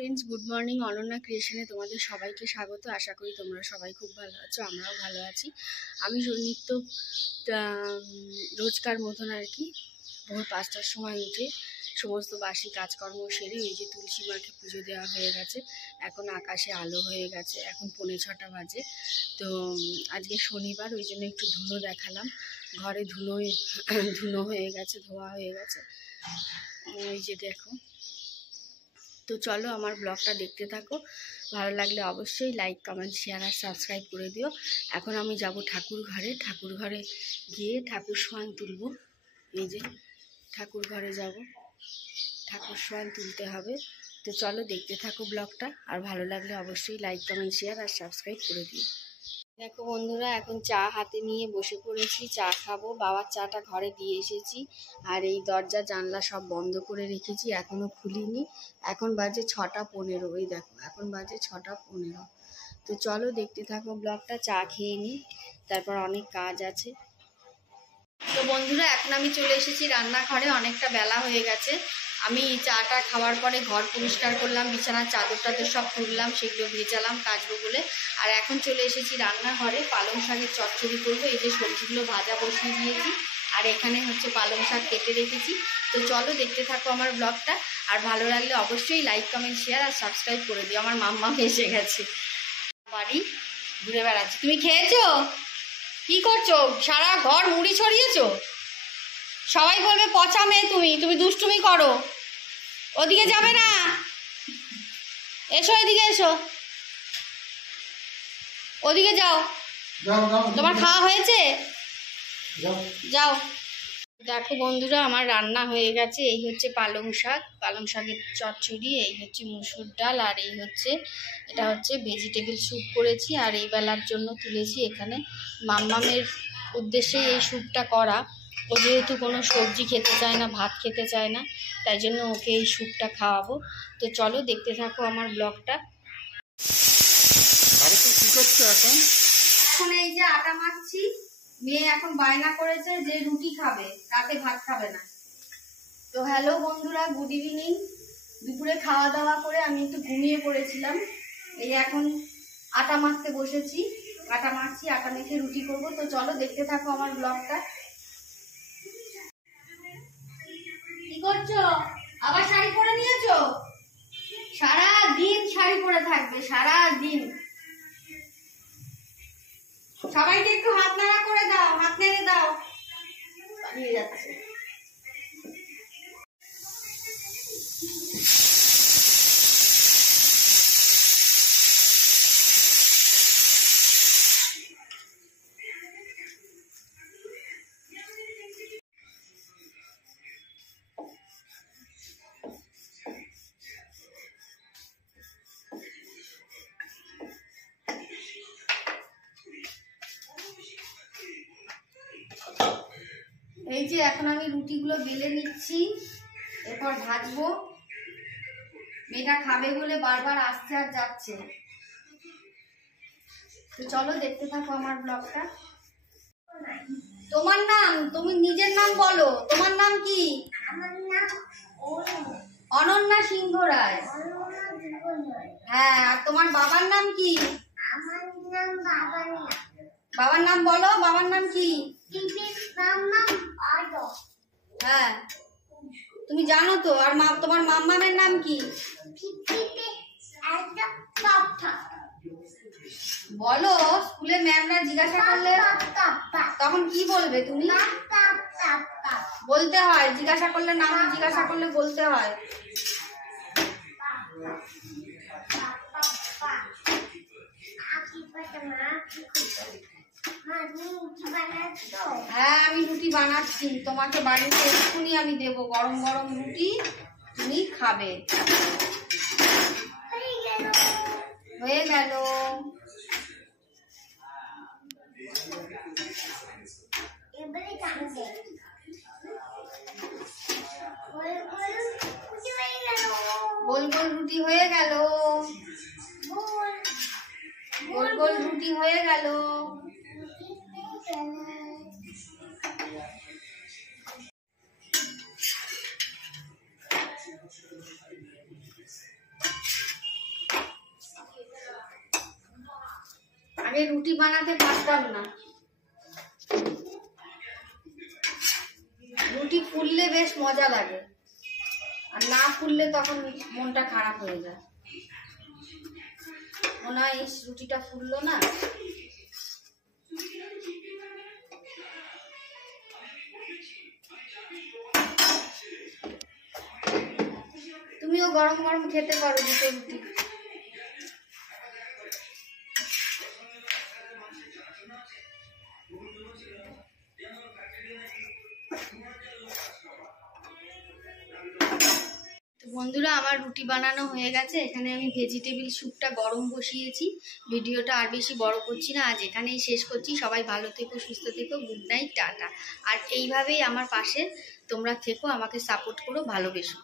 Friends, good morning. Ananya ক্রিয়েশনে তোমাদের সবাইকে স্বাগত। আশা করি তোমরা সবাই খুব ভালো আছো, আমরাও ভালো আছি। আমি নিত্য রোজকার মতন আর কি ভোর 5টার সময় উঠে সমস্ত বাসি কাজকর্ম সেরে ওই যে তুলসী মাকে পুজো দেওয়া হয়ে গেছে। এখন আকাশে আলো হয়ে গেছে, এখন 5:45 বাজে। তো আজকে শনিবার, ওই জন্য একটু ধুনো দেখালাম। ঘরে ধুনো হয়ে গেছে, ধোয়া হয়ে গেছে, ওই যে দেখো। তো চলো আমার ব্লগটা দেখতে থাকো, ভালো লাগলে অবশ্যই লাইক, কমেন্ট, শেয়ার আর সাবস্ক্রাইব করে দিও। এখন আমি যাব ঠাকুর ঘরে গিয়ে ঠাকুর সোয়ান তুলব। এই যে ঠাকুর ঘরে যাব, ঠাকুর সোয়ান তুলতে হবে। তো চলো দেখতে থাকো ব্লগটা, আর ভালো লাগলে অবশ্যই লাইক, কমেন্ট, শেয়ার আর সাবস্ক্রাইব করে দিও। দেখো বন্ধুরা, এখন চা হাতে নিয়ে বসে পড়েছি, চা খাবো। বাবার চাটা ঘরে দিয়ে এসেছি, আর এই দরজা জানলা সব বন্ধ করে রেখেছি, এখনও খুলিনি। এখন বাজে 6:15। এই দেখো এখন বাজে 6:15। তো চলো দেখতে থাকো ব্লগটা, চা খেয়ে নিই, তারপর অনেক কাজ আছে। তো বন্ধুরা, এখন আমি চলে এসেছি রান্নাঘরে, অনেকটা বেলা হয়ে গেছে। আমি চাটা খাওয়ার পরে ঘর পরিষ্কার করলাম, বিছানার চাদর টাদর সব তুললাম, সেগুলো ভেজালাম কাচবো বলে। আর এখন চলে এসেছি রান্নাঘরে, পালং শাকের চচ্চড়ি করবো। এই যে সবজিগুলো ভাজা বসিয়ে দিয়েছি, আর এখানে হচ্ছে পালং শাক কেটে রেখেছি। তো চলো দেখতে থাকো আমার ব্লগটা, আর ভালো লাগলে অবশ্যই লাইক, কমেন্ট, শেয়ার আর সাবস্ক্রাইব করে দিও। আমার মাম্মা এসে গেছে, বাড়ি ঘুরে বেড়াচ্ছে। তুমি খেয়েছো? কি করছো? সারা ঘর মুড়ি ছড়িয়েছো। সবাই বলবে পচা মেয়ে, তুমি দুষ্টুমি করো। ওদিকে যাবে না, এসো এদিকে এসো, ওদিকে যাও। তোমার খাওয়া হয়েছে? যাও। দেখো বন্ধুরা, আমার রান্না হয়ে গেছে। এই হচ্ছে পালং শাকের চচ্চড়ি, এই হচ্ছে মুসুর ডাল, আর এটা হচ্ছে ভেজিটেবল স্যুপ করেছি। আর এই বেলার জন্য তুলেছি এখানে মাম্মামের উদ্দেশ্যে এই স্যুপটা করা। ও যেহেতু কোনো সবজি খেতে চায় না, ভাত খেতে চায় না, তাই জন্য ওকে এই স্যুপটা খাওয়াবো। তো চলো দেখতে থাকো আমার ব্লগটা। এখন এই যে আটা মাখছি। মেয়ে এখন বায়না করেছে যে রুটি খাবে, রাতে ভাত খাবে না। তো হ্যালো বন্ধুরা, গুড ইভিনিং। দুপুরে খাওয়া দাওয়া করে আমি একটু ঘুমিয়ে পড়েছিলাম। এই এখন আটা মাখতে বসেছি, আটা মাখছি, আটা মেখে রুটি করব। তো চলো দেখতে থাকো আমার ব্লগটা। কি করছো? আবার শাড়ি পরে নিয়েছো? সারা দিন শাড়ি পরে থাকবে, সারা দিন। সবাইকে একটু হাত নাড়া করে দাও, হাত নেড়ে দাও। পালিয়ে যাচ্ছে। এই যে এখন আমি রুটিগুলো বেলে নিচ্ছি, এরপর ভাজবো। মেয়েটা খাবে বলে বারবার আসছে আর যাচ্ছে। তো চলো দেখতে থাকো আমার ব্লগটা। তোমার নাম, তুমি নিজের নাম বলো। তোমার নাম কি? আমার নাম অনন্যা সিংহ রায়। হ্যাঁ, আর তোমার বাবার নাম কি? আমার নাম বাবার নাম বলো। বাবার নাম কি? হ্যাঁ, তুমি জানো তো। আর তোমার মাম্মামের নাম কি? বলো, স্কুলে ম্যামরা জিজ্ঞাসা করলে তখন কি বলবে তুমি? বলতে হয়, জিজ্ঞাসা করলে, নাম জিজ্ঞাসা করলে বলতে হয়। হ্যাঁ, আমি রুটি বানাচ্ছি, তোমাকে বাড়িতে এক্ষুনি আমি দেবো গরম গরম রুটি, তুমি খাবে। হয়ে গেল। গোল গোল রুটি হয়ে গেল, গোল গোল রুটি হয়ে গেল। আগে রুটি বানাতে পারতাম না, রুটি ফুললে বেশ মজা লাগে, আর না ফুললে তখন মনটা খারাপ হয়ে যায়, মনে হয় এই রুটিটা ফুললো না। তুমিও গরম গরম খেতে পারো দুটো রুটি। বন্ধুরা, আমার রুটি বানানো হয়ে গেছে। এখানে আমি ভেজিটেবিল স্যুপটা গরম বসিয়েছি। ভিডিওটা আর বেশি বড় করছি না, আজ এখানেই শেষ করছি। সবাই ভালো থেকো, সুস্থ থেকো, গুড নাইট, টাটা। আর এইভাবেই আমার পাশে তোমরা থেকো, আমাকে সাপোর্ট করো, ভালোবেসো।